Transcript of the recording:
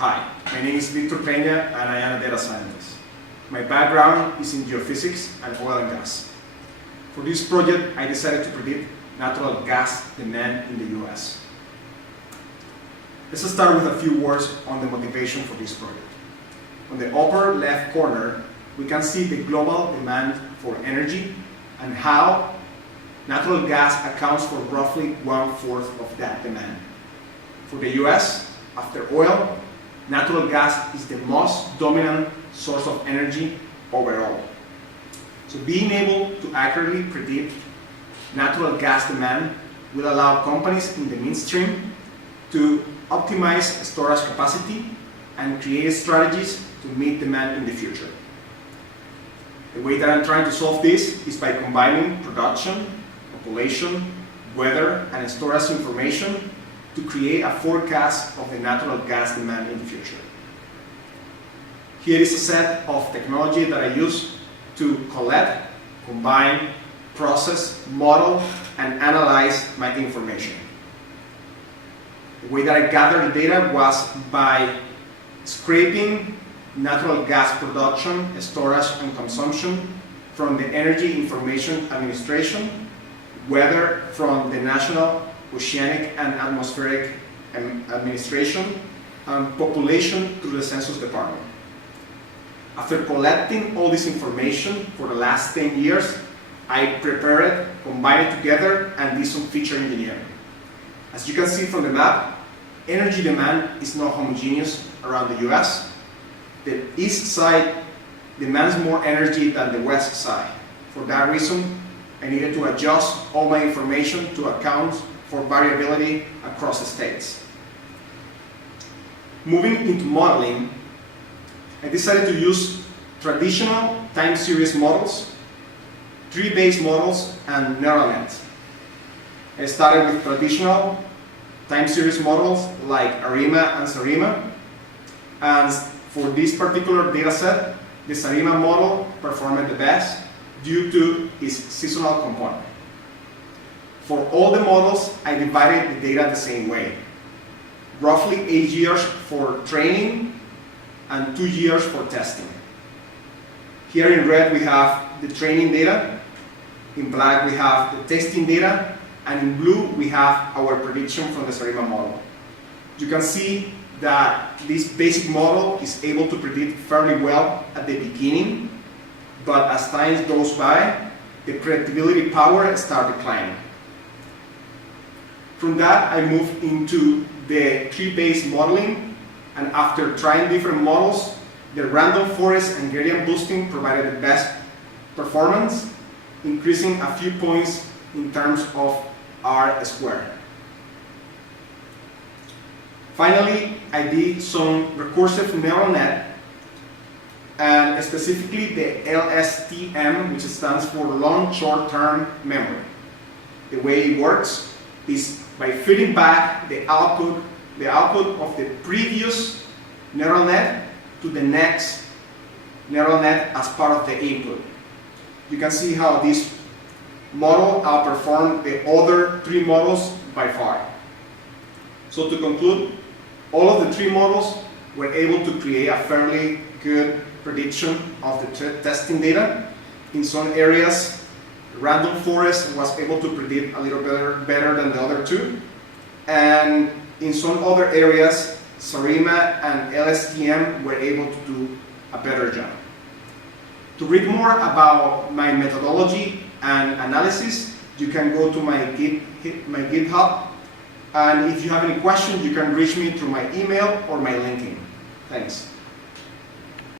Hi, my name is Victor Peña and I am a data scientist. My background is in geophysics and oil and gas. For this project, I decided to predict natural gas demand in the US. Let's start with a few words on the motivation for this project. On the upper left corner, we can see the global demand for energy and how natural gas accounts for roughly 1/4 of that demand. For the US, after oil, natural gas is the most dominant source of energy overall. So being able to accurately predict natural gas demand will allow companies in the midstream to optimize storage capacity and create strategies to meet demand in the future. The way that I'm trying to solve this is by combining production, population, weather, and storage information to create a forecast of the natural gas demand in the future. Here is a set of technology that I use to collect, combine, process, model, and analyze my information. The way that I gathered the data was by scraping natural gas production, storage, and consumption from the Energy Information Administration, weather from the National Oceanic and Atmospheric Administration, and population through the Census Department. After collecting all this information for the last 10 years, I prepared it, combined it together, and did some feature engineering. As you can see from the map, energy demand is not homogeneous around the US. The east side demands more energy than the west side. For that reason, I needed to adjust all my information to account for variability across the states. Moving into modeling, I decided to use traditional time series models, tree-based models, and neural nets. I started with traditional time series models like ARIMA and SARIMA, and for this particular data set, the SARIMA model performed the best due to its seasonal component. For all the models, I divided the data the same way. Roughly 8 years for training and 2 years for testing. Here in red we have the training data, in black we have the testing data, and in blue we have our prediction from the SARIMA model. You can see that this basic model is able to predict fairly well at the beginning, but as time goes by, the predictability power starts declining. From that, I moved into the tree-based modeling, and after trying different models, the random forest and gradient boosting provided the best performance, increasing a few points in terms of R squared. Finally, I did some recursive neural net, and specifically the LSTM, which stands for long short-term memory. The way it works is by feeding back the output of the previous neural net to the next neural net as part of the input. You can see how this model outperformed the other 3 models by far. So to conclude, all of the 3 models were able to create a fairly good prediction of the testing data. In some areas, random forest was able to predict a little better than the other 2. And in some other areas, SARIMA and LSTM were able to do a better job. To read more about my methodology and analysis, you can go to my GitHub. And if you have any questions, you can reach me through my email or my LinkedIn. Thanks.